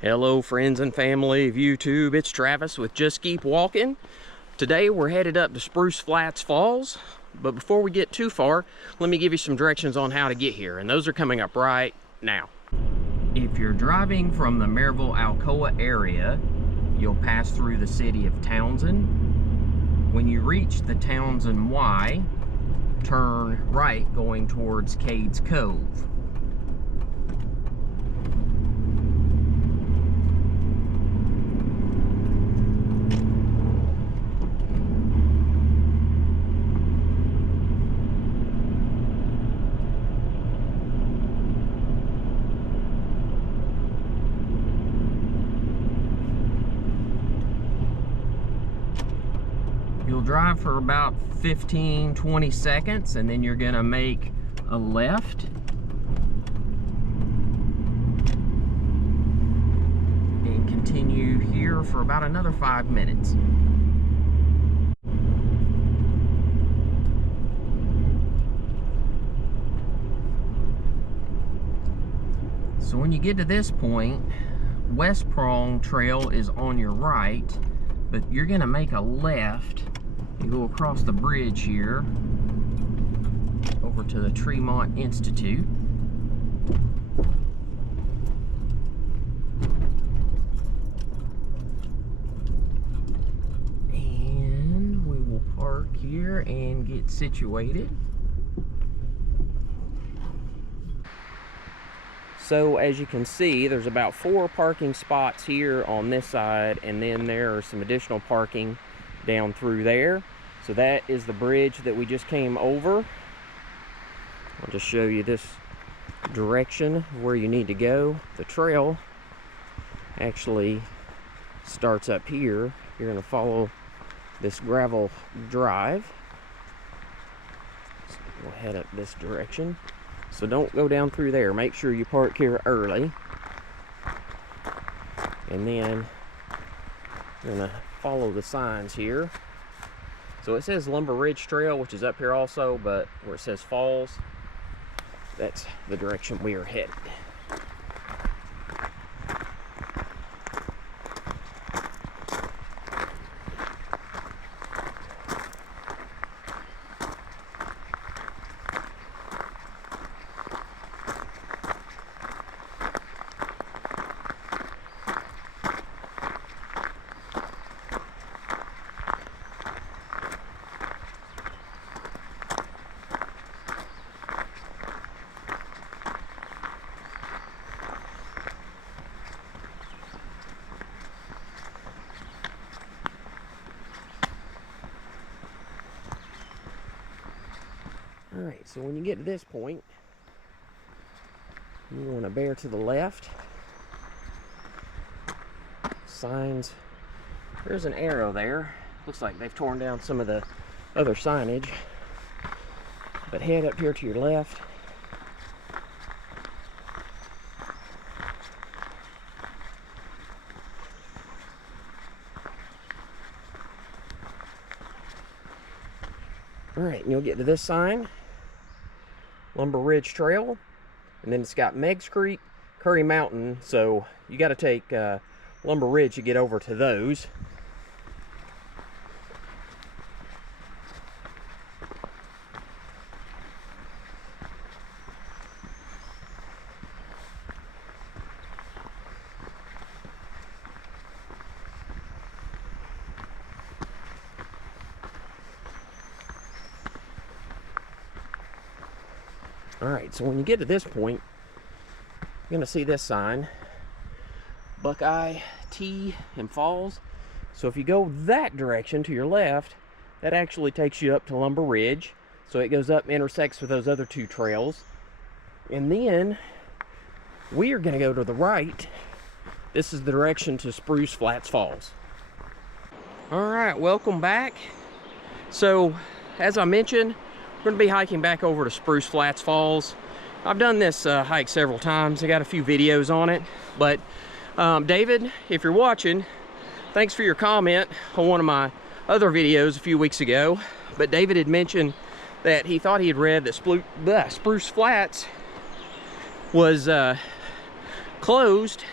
Hello friends and family of YouTube, it's Travis with Just Keep Walking. Today we're headed up to Spruce Flats Falls, but before we get too far, let me give you some directions on how to get here, and those are coming up right now. If you're driving from the Maryville-Alcoa area, you'll pass through the city of Townsend. When you reach the Townsend Y, turn right going towards Cades Cove. You'll drive for about 15-20 seconds and then you're gonna make a left and continue here for about another 5 minutes. So when you get to this point, West Prong Trail is on your right, but you're gonna make a left. You go across the bridge here over to the Tremont Institute. And we will park here and get situated. So as you can see, there's about 4 parking spots here on this side, and then there are some additional parking down through there. So that is the bridge that we just came over. I'll just show you this direction where you need to go. The trail actually starts up here. You're going to follow this gravel drive. So we'll head up this direction. So don't go down through there. Make sure you park here early. And then you're going to follow the signs here. So it says Lumber Ridge Trail, which is up here also, but where it says Falls, that's the direction we are headed. Alright, so when you get to this point, you want to bear to the left. Signs, there's an arrow there. Looks like they've torn down some of the other signage. But head up here to your left. Alright, and you'll get to this sign. Lumber Ridge Trail, and then it's got Meggs Creek, Curry Mountain, so you got to take Lumber Ridge to get over to those. Alright, so when you get to this point, you're going to see this sign, Buckeye Tea and Falls. So if you go that direction to your left, that actually takes you up to Lumber Ridge. So it goes up and intersects with those other 2 trails. And then we are going to go to the right. This is the direction to Spruce Flats Falls. Alright, welcome back. So as I mentioned, we're going to be hiking back over to Spruce Flats Falls. I've done this hike several times. I got a few videos on it. But David, if you're watching, thanks for your comment on one of my other videos a few weeks ago. But David had mentioned that he thought he had read that Spruce Flats was closed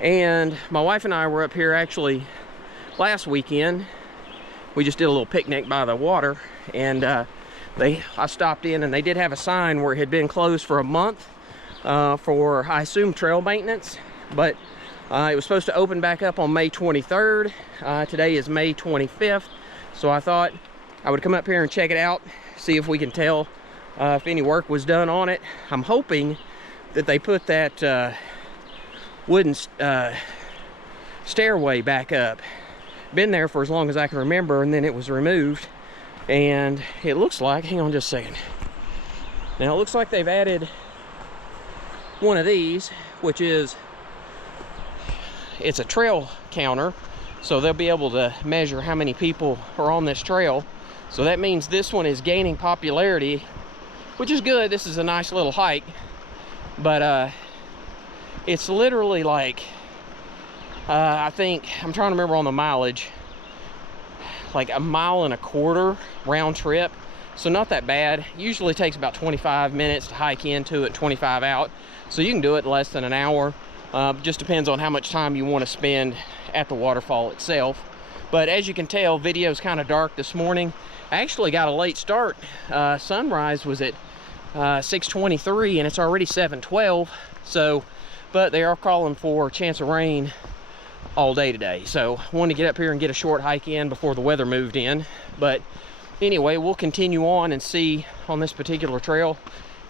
And my wife and I were up here actually last weekend. We just did a little picnic by the water, and I stopped in, and they did have a sign where it had been closed for a month for, I assume, trail maintenance, but it was supposed to open back up on May 23rd. Today is May 25th, so I thought I would come up here and check it out, see if we can tell if any work was done on it. I'm hoping that they put that wooden stairway back up. Been there for as long as I can remember, and then it was removed. And it looks like, hang on just a second. Now it looks like they've added one of these, which is, it's a trail counter. So they'll be able to measure how many people are on this trail. So that means this one is gaining popularity, which is good. This is a nice little hike, but it's literally like, I think, I'm trying to remember on the mileage, like 1.25 miles round trip. So not that bad. Usually takes about 25 minutes to hike into it, 25 out. So you can do it in less than an hour. Just depends on how much time you want to spend at the waterfall itself. But as you can tell, video's kind of dark this morning. I actually got a late start. Sunrise was at 6:23 and it's already 7:12. So, but they are calling for a chance of rain all day today. So wanted to get up here and get a short hike in before the weather moved in. But anyway, we'll continue on and see on this particular trail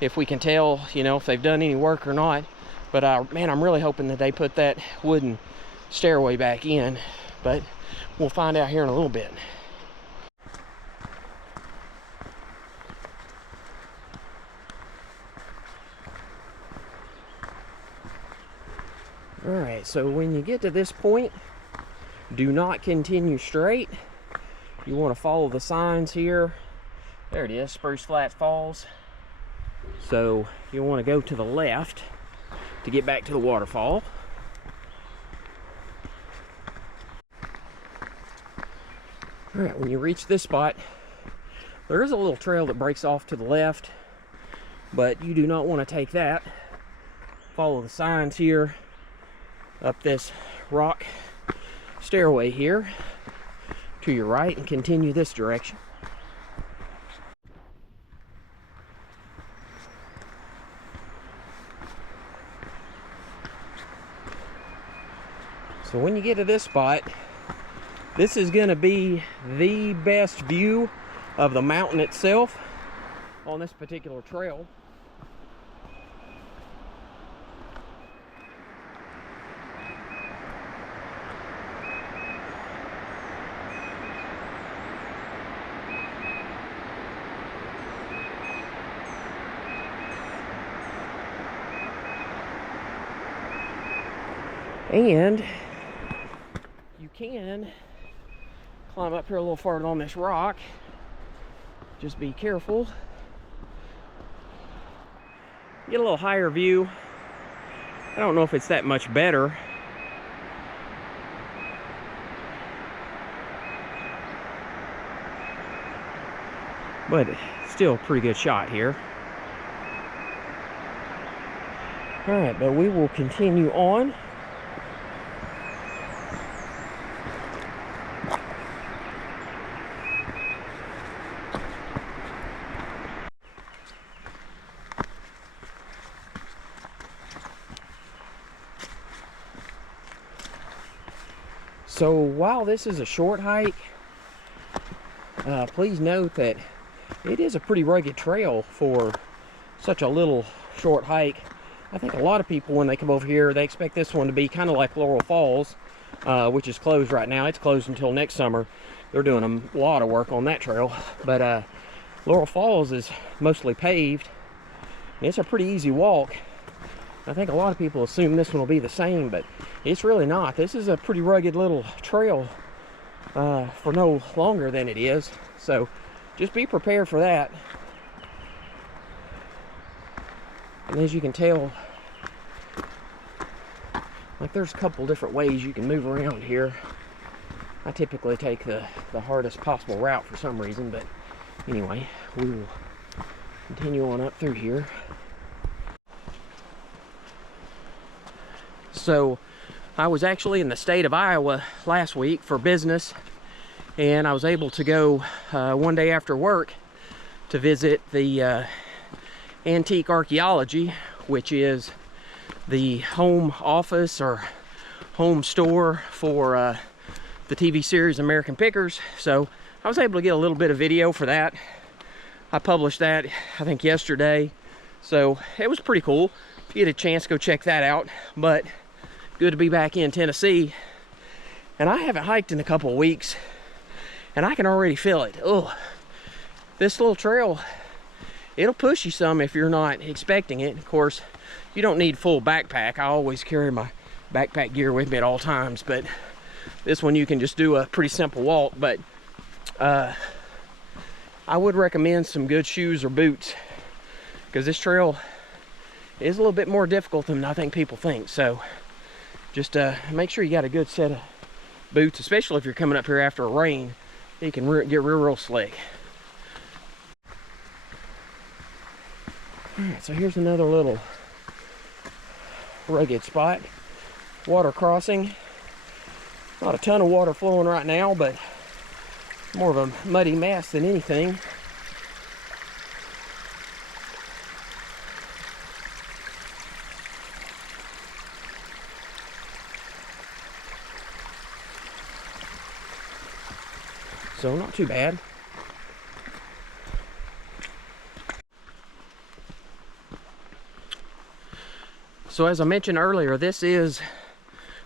if we can tell, you know, if they've done any work or not. But man, I'm really hoping that they put that wooden stairway back in, but we'll find out here in a little bit. All right, so when you get to this point, do not continue straight. You want to follow the signs here. There it is, Spruce Flats Falls. So you want to go to the left to get back to the waterfall. All right, when you reach this spot, there is a little trail that breaks off to the left, but you do not want to take that. Follow the signs here up this rock stairway here to your right and continue this direction. So when you get to this spot, this is going to be the best view of the mountain itself on this particular trail. And you can climb up here a little farther on this rock. Just be careful. Get a little higher view. I don't know if it's that much better. But still a pretty good shot here. All right, but we will continue on. So while this is a short hike, please note that it is a pretty rugged trail for such a little short hike. I think a lot of people, when they come over here, they expect this one to be kind of like Laurel Falls, which is closed right now. It's closed until next summer. They're doing a lot of work on that trail. But Laurel Falls is mostly paved. It's a pretty easy walk. I think a lot of people assume this one will be the same, but it's really not. This is a pretty rugged little trail for no longer than it is. So just be prepared for that. And as you can tell, like there's a couple different ways you can move around here. I typically take the hardest possible route for some reason, but anyway, we will continue on up through here. So I was actually in the state of Iowa last week for business, and I was able to go one day after work to visit the Antique Archaeology, which is the home office or home store for the TV series American Pickers. So I was able to get a little bit of video for that. I published that, I think, yesterday. So it was pretty cool. If you get a chance, go check that out. But good to be back in Tennessee. And I haven't hiked in a couple of weeks, and I can already feel it. Oh, this little trail, it'll push you some if you're not expecting it. Of course, you don't need full backpack. I always carry my backpack gear with me at all times, but this one you can just do a pretty simple walk. But I would recommend some good shoes or boots, because this trail is a little bit more difficult than I think people think. So just make sure you got a good set of boots, especially if you're coming up here after a rain. You can get real slick. All right, so here's another little rugged spot. Water crossing. Not a ton of water flowing right now, but more of a muddy mess than anything. So not too bad. So as I mentioned earlier, this is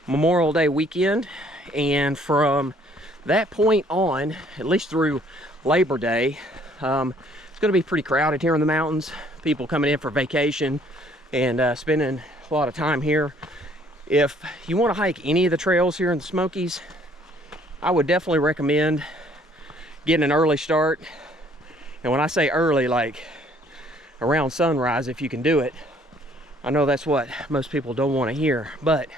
Memorial Day weekend, and from that point on, at least through Labor Day, it's going to be pretty crowded here in the mountains. People coming in for vacation and spending a lot of time here. If you want to hike any of the trails here in the Smokies, I would definitely recommend getting an early start. And when I say early, like around sunrise if you can do it. I know that's what most people don't want to hear, but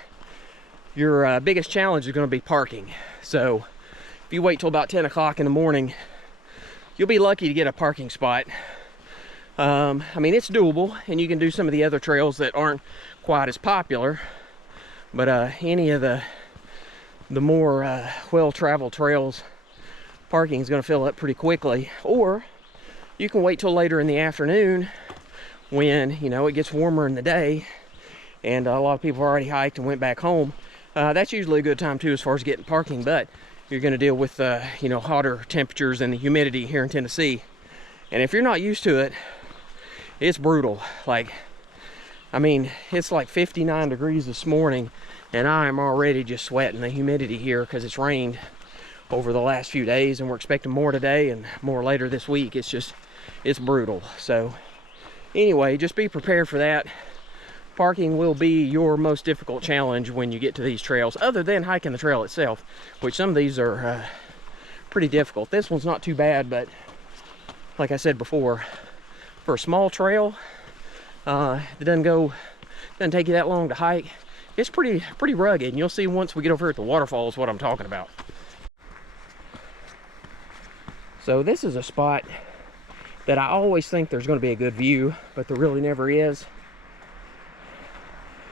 your biggest challenge is going to be parking. So if you wait till about 10 o'clock in the morning, you'll be lucky to get a parking spot. I mean, it's doable, and you can do some of the other trails that aren't quite as popular, but any of the more well-traveled trails, parking is going to fill up pretty quickly. Or you can wait till later in the afternoon when, you know, it gets warmer in the day and a lot of people already hiked and went back home. That's usually a good time too as far as getting parking, but you're going to deal with you know, hotter temperatures and the humidity here in Tennessee. And if you're not used to it, it's brutal. Like, I mean, it's like 59 degrees this morning, and I am already just sweating the humidity here because it's rained over the last few days, and we're expecting more today and more later this week. It's brutal. So anyway, just be prepared for that. Parking will be your most difficult challenge when you get to these trails, other than hiking the trail itself, which some of these are pretty difficult. This one's not too bad, but like I said before, for a small trail, it doesn't take you that long to hike. It's pretty rugged, and you'll see once we get over here at the waterfalls what I'm talking about. So this is a spot that I always think there's going to be a good view, but there really never is,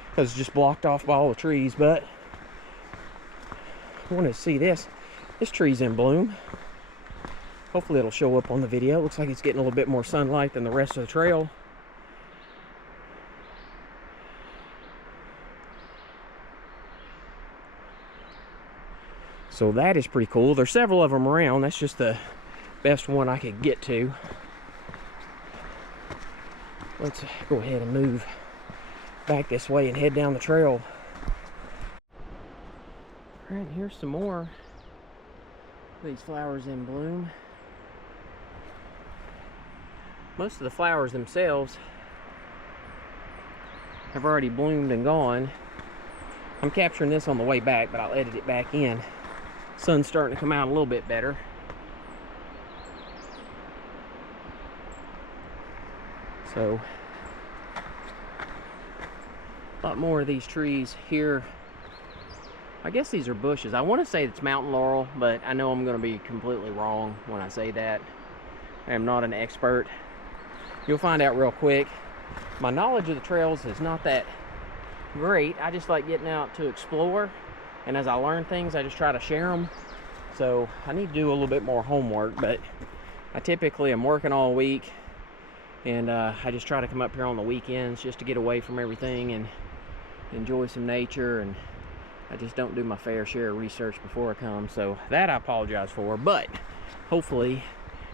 because it's just blocked off by all the trees. But I want to see this. This tree's in bloom. Hopefully it'll show up on the video. Looks like it's getting a little bit more sunlight than the rest of the trail. So that is pretty cool. There's several of them around. That's just the best one I could get to. Let's go ahead and move back this way and head down the trail. All right, here's some more of these flowers in bloom. Most of the flowers themselves have already bloomed and gone. I'm capturing this on the way back, but I'll edit it back in. Sun's starting to come out a little bit better. So a lot more of these trees here. I guess these are bushes. I want to say it's mountain laurel, but I know I'm going to be completely wrong when I say that. I am not an expert. You'll find out real quick. My knowledge of the trails is not that great. I just like getting out to explore, and as I learn things, I just try to share them. So I need to do a little bit more homework, but I typically am working all week, and I just try to come up here on the weekends just to get away from everything and enjoy some nature, and I just don't do my fair share of research before I come, so that I apologize for. But hopefully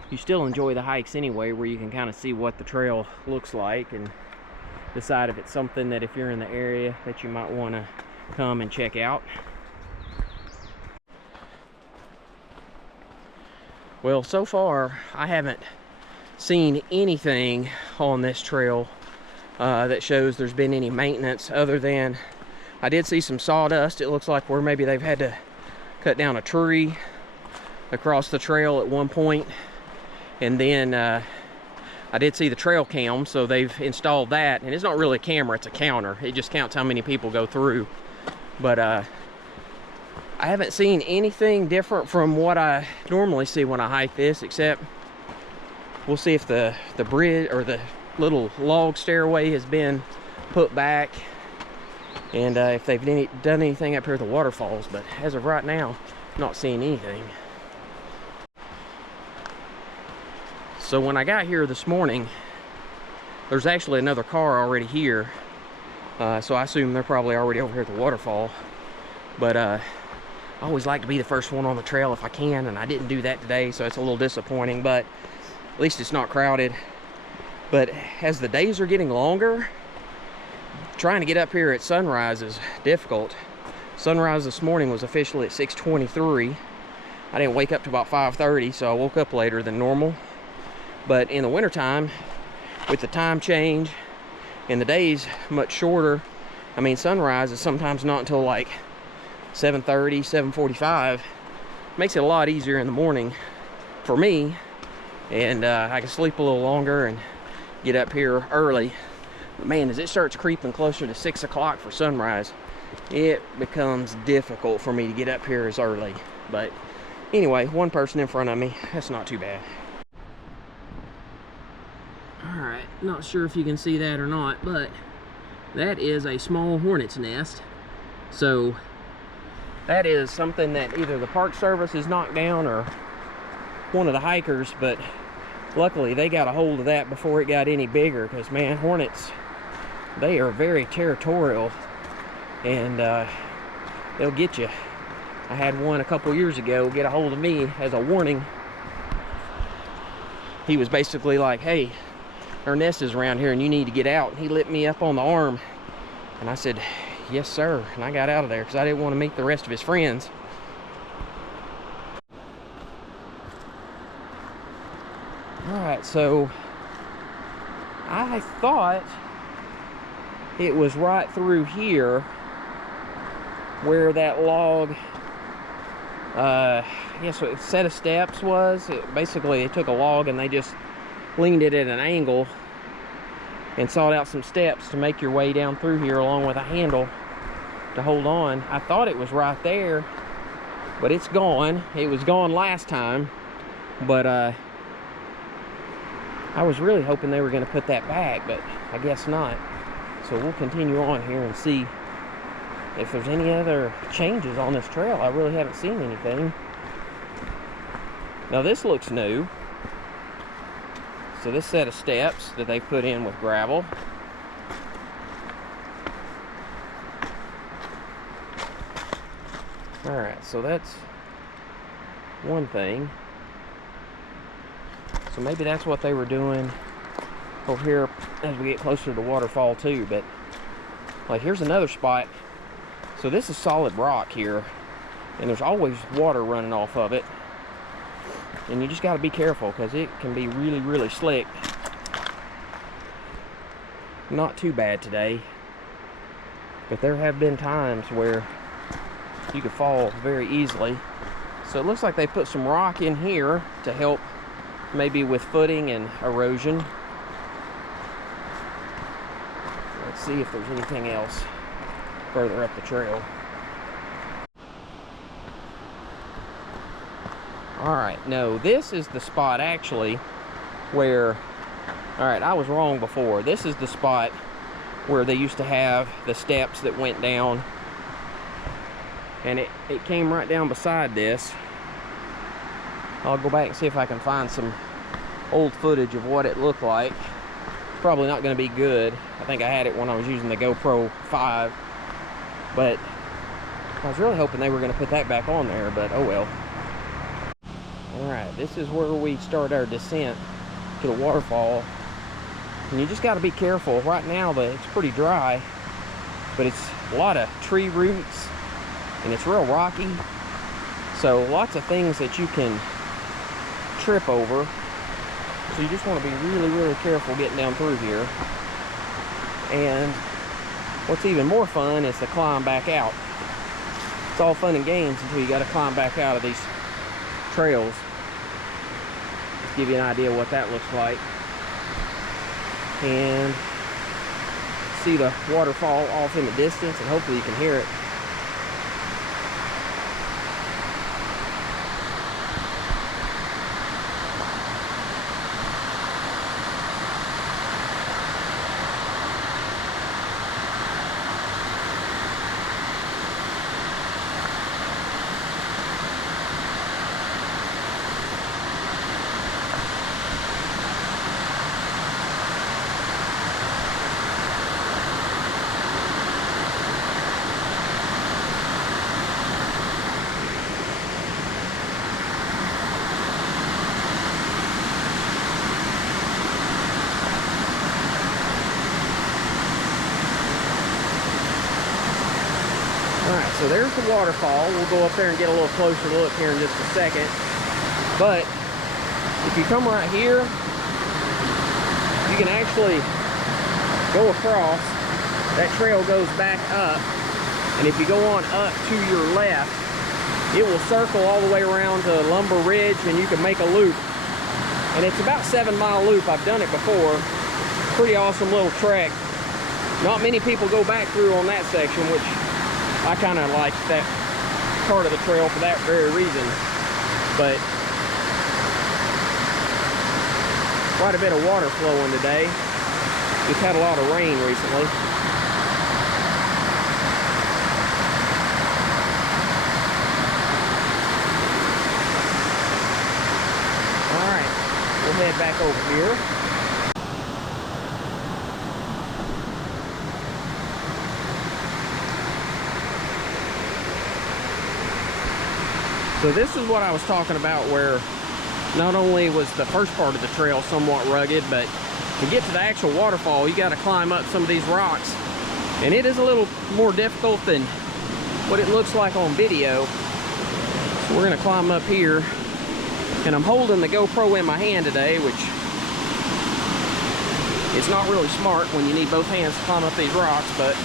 you still enjoy the hikes anyway, where you can kind of see what the trail looks like and decide if it's something that, if you're in the area, that you might want to come and check out. Well, so far I haven't seen anything on this trail that shows there's been any maintenance, other than I did see some sawdust. It looks like where maybe they've had to cut down a tree across the trail at one point. And then I did see the trail cam, so they've installed that, and it's not really a camera, it's a counter. It just counts how many people go through. But I haven't seen anything different from what I normally see when I hike this, except we'll see if the bridge or the little log stairway has been put back, and if they've done anything up here at the waterfalls. But as of right now, not seeing anything. So when I got here this morning, there's actually another car already here, so I assume they're probably already over here at the waterfall. But I always like to be the first one on the trail if I can, and I didn't do that today, so it's a little disappointing, but at least it's not crowded. But as the days are getting longer, trying to get up here at sunrise is difficult. Sunrise this morning was officially at 6:23. I didn't wake up to about 5:30, so I woke up later than normal. But in the wintertime, with the time change and the days much shorter, I mean, sunrise is sometimes not until like 7:30, 7:45. Makes it a lot easier in the morning for me, and I can sleep a little longer and get up here early. But man, as it starts creeping closer to 6 o'clock for sunrise, it becomes difficult for me to get up here as early. But anyway, one person in front of me, that's not too bad. Alright, not sure if you can see that or not, but that is a small hornet's nest. So that is something that either the Park Service has knocked down or one of the hikers, but luckily they got a hold of that before it got any bigger, because man, hornets, they are very territorial, and they'll get you. I had one a couple years ago get a hold of me as a warning. He was basically like, hey, our nest is around here and you need to get out. And he lit me up on the arm, and I said, yes sir, and I got out of there because I didn't want to meet the rest of his friends. Alright, so I thought it was right through here where that log, yes, a set of steps was. Basically, they took a log and they just leaned it at an angle and sawed out some steps to make your way down through here, along with a handle to hold on. I thought it was right there, but it's gone. It was gone last time, but I was really hoping they were going to put that back, but I guess not. So we'll continue on here and see if there's any other changes on this trail. I really haven't seen anything. Now this looks new. So this set of steps that they put in with gravel. Alright, so that's one thing. So maybe that's what they were doing over here as we get closer to the waterfall too. But like, here's another spot. So this is solid rock here, and there's always water running off of it, and you just got to be careful because it can be really, really slick. Not too bad today, but there have been times where you could fall very easily. So it looks like they put some rock in here to help maybe with footing and erosion. Let's see if there's anything else further up the trail. Alright, no, this is the spot actually where, alright, I was wrong before. This is the spot where they used to have the steps that went down. And it came right down beside this. I'll go back and see if I can find some old footage of what it looked like. It's probably not going to be good. I think I had it when I was using the GoPro 5. But I was really hoping they were going to put that back on there, but oh well. Alright, this is where we start our descent to the waterfall. And you just got to be careful. Right now it's pretty dry, but it's a lot of tree roots and it's real rocky. So lots of things that you can trip over. So you just want to be really, really careful getting down through here. And what's even more fun is to climb back out. It's all fun and games until you got to climb back out of these trails. Just give you an idea what that looks like. And see the waterfall off in the distance, and hopefully you can hear it. Alright, so there's the waterfall. We'll go up there and get a little closer look here in just a second. But if you come right here, you can actually go across. That trail goes back up. And if you go on up to your left, it will circle all the way around to Lumber Ridge, and you can make a loop. And it's about a 7-mile loop. I've done it before. Pretty awesome little trek. Not many people go back through on that section, which I kind of like that part of the trail for that very reason. But quite a bit of water flowing today. We've had a lot of rain recently. Alright, we'll head back over here. So this is what I was talking about, where not only was the first part of the trail somewhat rugged, but to get to the actual waterfall, you got to climb up some of these rocks. And it is a little more difficult than what it looks like on video. So we're going to climb up here. And I'm holding the GoPro in my hand today, which is not really smart when you need both hands to climb up these rocks, but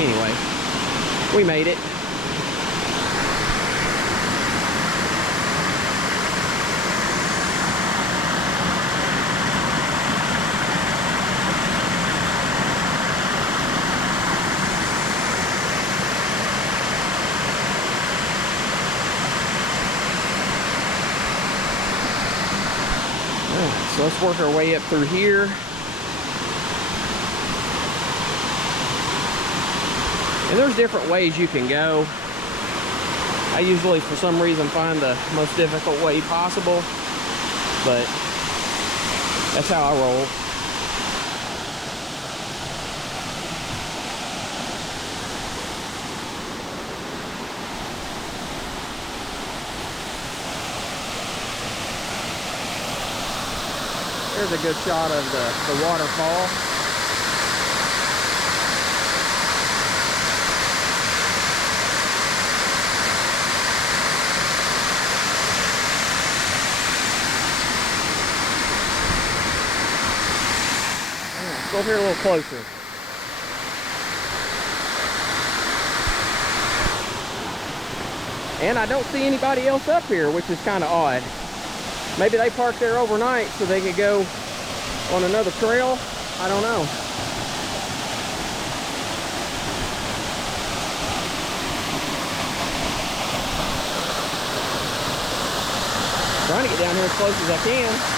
anyway, we made it. So let's work our way up through here. And there's different ways you can go. I usually, for some reason, find the most difficult way possible, but that's how I roll. There's a good shot of the waterfall. Let's go here a little closer. And I don't see anybody else up here, which is kind of odd. Maybe they parked there overnight so they could go on another trail. I don't know. Trying to get down here as close as I can.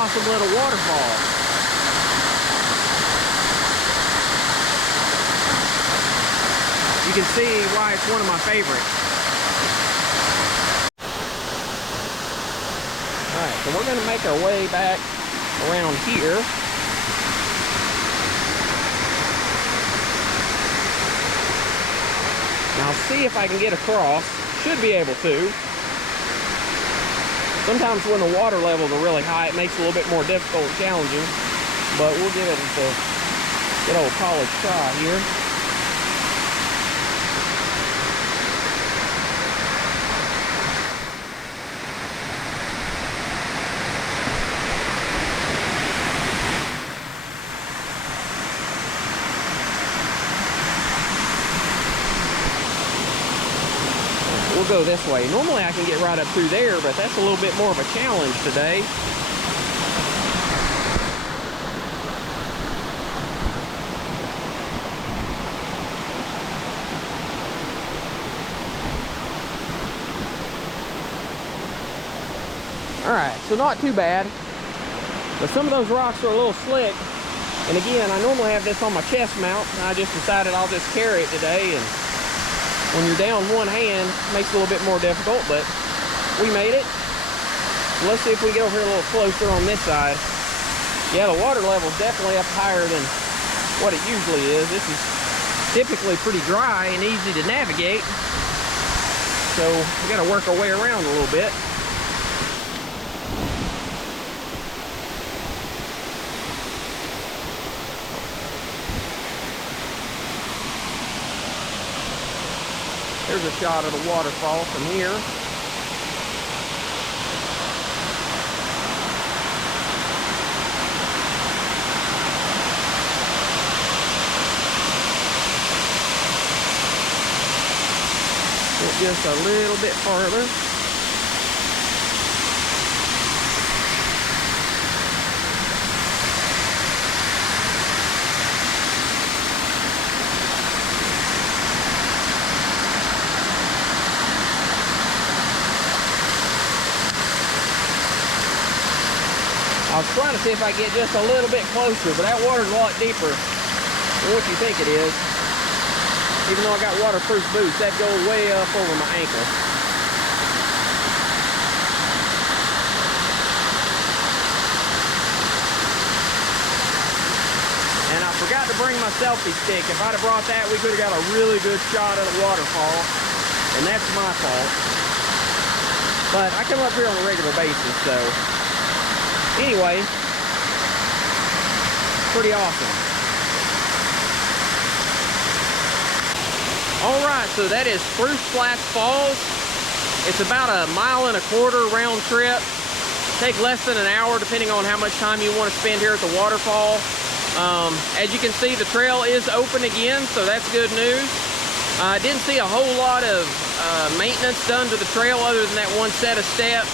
awesome little waterfall. You can see why it's one of my favorites. Alright, so we're going to make our way back around here. Now I'll see if I can get across. Should be able to. Sometimes when the water levels are really high, it makes it a little bit more difficult and challenging. But we'll give it a good old college try here. We'll go this way. Normally I can get right up through there, but that's a little bit more of a challenge today. Alright, so not too bad. But some of those rocks are a little slick. And again, I normally have this on my chest mount. And I just decided I'll just carry it today. And when you're down one hand, it makes it a little bit more difficult, but we made it. Let's see if we get over here a little closer on this side. Yeah, the water level's definitely up higher than what it usually is. This is typically pretty dry and easy to navigate. So we gotta work our way around a little bit. There's a shot of the waterfall from here. Just a little bit farther. I was trying to see if I get just a little bit closer, but that water's a lot deeper than what you think it is. Even though I got waterproof boots, that goes way up over my ankle. And I forgot to bring my selfie stick. If I'd have brought that, we could have got a really good shot of the waterfall. And that's my fault. But I come up here on a regular basis, so anyway, pretty awesome. All right, so that is Spruce Flats Falls. It's about 1.25 miles round trip. Take less than an hour depending on how much time you want to spend here at the waterfall. As you can see, the trail is open again, so that's good news. I didn't see a whole lot of maintenance done to the trail other than that one set of steps.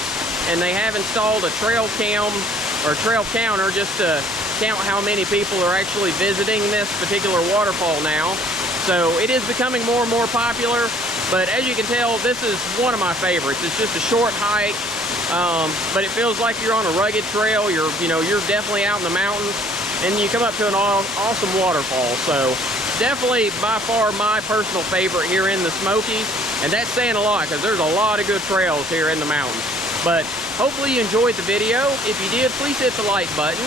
And they have installed a trail cam or trail counter just to count how many people are actually visiting this particular waterfall now. So it is becoming more and more popular, but as you can tell, this is one of my favorites. It's just a short hike, but it feels like you're on a rugged trail. You're definitely out in the mountains, and you come up to an awesome waterfall. So definitely by far my personal favorite here in the Smokies, and that's saying a lot because there's a lot of good trails here in the mountains. But hopefully you enjoyed the video. If you did, please hit the like button.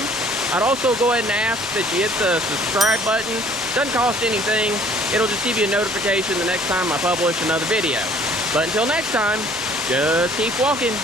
I'd also go ahead and ask that you hit the subscribe button. Doesn't cost anything. It'll just give you a notification the next time I publish another video. But until next time, just keep walking.